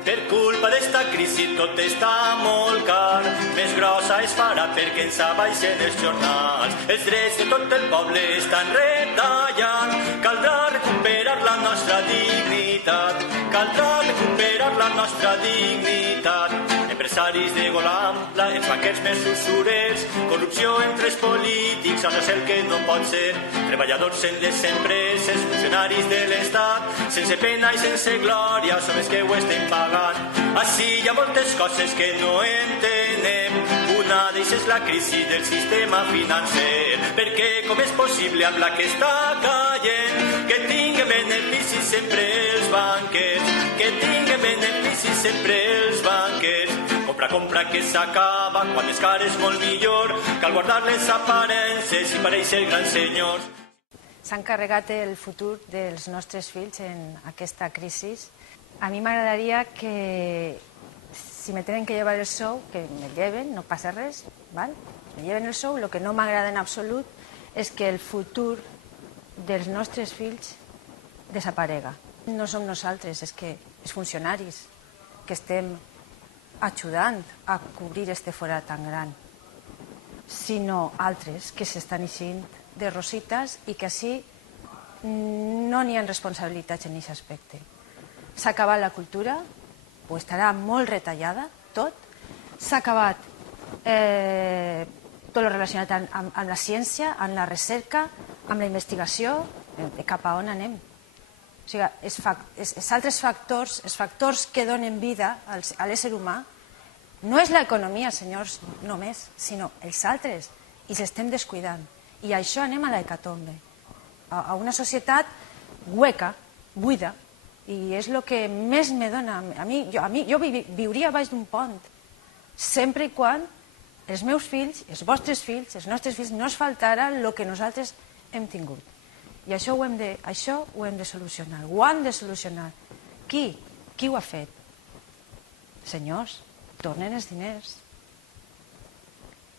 Per culpa d'esta crisi tot està molt car, més grossa es farà perquè ens abaixen els jornals. Els drets de tot el poble estan retallant, caldrà recuperar la nostra dignitat, caldrà recuperar la nostra dignitat. Empresaris de Golambla, els banquers més usurers, corrupció entre els polítics, això és el que no pot ser. Treballadors en les empreses, funcionaris de l'Estat, sense pena i sense glòria, som els que ho estem pagant. Així hi ha moltes coses que no entenem. Una d'ells és la crisi del sistema financer. Perquè com és possible amb la que està caient que tinguen beneficis sempre els banquers, que tinguen beneficis sempre els banquers? Compra que s'acaba, quan és car és molt millor, cal guardar les aparences i pareixer grans senyors. S'han carregat el futur dels nostres fills en aquesta crisi. A mi m'agradaria que, si me tenen que llevar el sou, que me lleven, no passa res, val? Me lleven el sou. El que no m'agrada en absolut és que el futur dels nostres fills desaparega. No som nosaltres, és que els funcionaris que estem ajudant a cobrir este forat tan gran, sinó altres que s'estan eixint de rositas i que així no n'hi ha responsabilitats en aquest aspecte. S'ha acabat la cultura, o estarà molt retallada, tot. S'ha acabat tot el relacionat amb la ciència, amb la recerca, amb la investigació, cap a on anem. O sigui, els altres factors, els factors que donen vida a l'ésser humà, no és l'economia, senyors, només, sinó els altres, i s'estem descuidant. I això anem a l'hecatombe, a una societat hueca, buida, i és el que més me dona a mi. Jo viuria baix d'un pont, sempre i quan els meus fills, els vostres fills, els nostres fills, no es faltara el que nosaltres hem tingut. I això ho hem de solucionar, ho han de solucionar. Qui? Qui ho ha fet? Senyors, tornen els diners.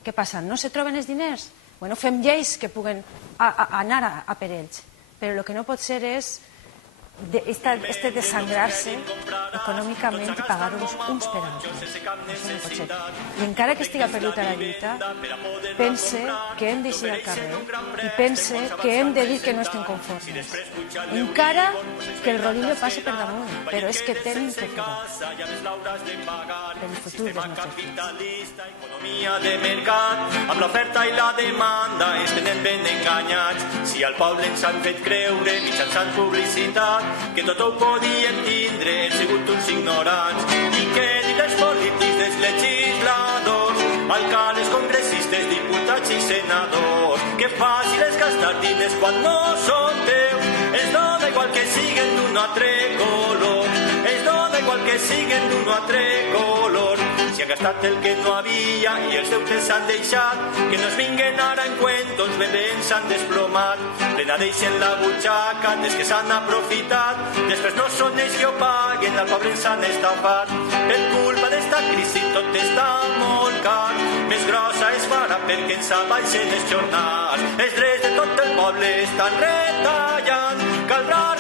Què passa? No se troben els diners? Bueno, fem lleis que puguen anar a per ells, però el que no pot ser és desangrar-se econòmicament i pagar uns per altres. Això no pot ser. I encara que estigui perduta la lluita, pense que hem d'eixir al carrer i pense que hem de dir que no estem conformes. Encara que el rodillo passi per damunt, però és que tenen que fer-ho per el futur dels nostres fills. Economia de mercat, amb l'oferta i la demanda ens tenen ben enganyats. Si al poble ens han fet creure mitjançant publicitat que tot ho podíem tindre, hem sigut uns ignorants. I què dir dels polítics, dels legisladors, alcaldes, congressistes, diputats i senadors? Que fàcil és gastar diners quan no són teus, ens dona igual que siguen d'un altre color, ens dona igual que siguen d'un altre color. Si han gastat el que no havia i els deutes s'han deixat, que no es vinguen ara en cuentos, bebents s'han desplomat, plena deixen la butxaca des que s'han aprofitat, després no són ells que ho paguen, al poble ens han estafat. Per culpa d'esta crisi tot està molt car, més grossa es farà perquè ens abaixen els jornals, els drets de tot el poble estan retallant, caldrà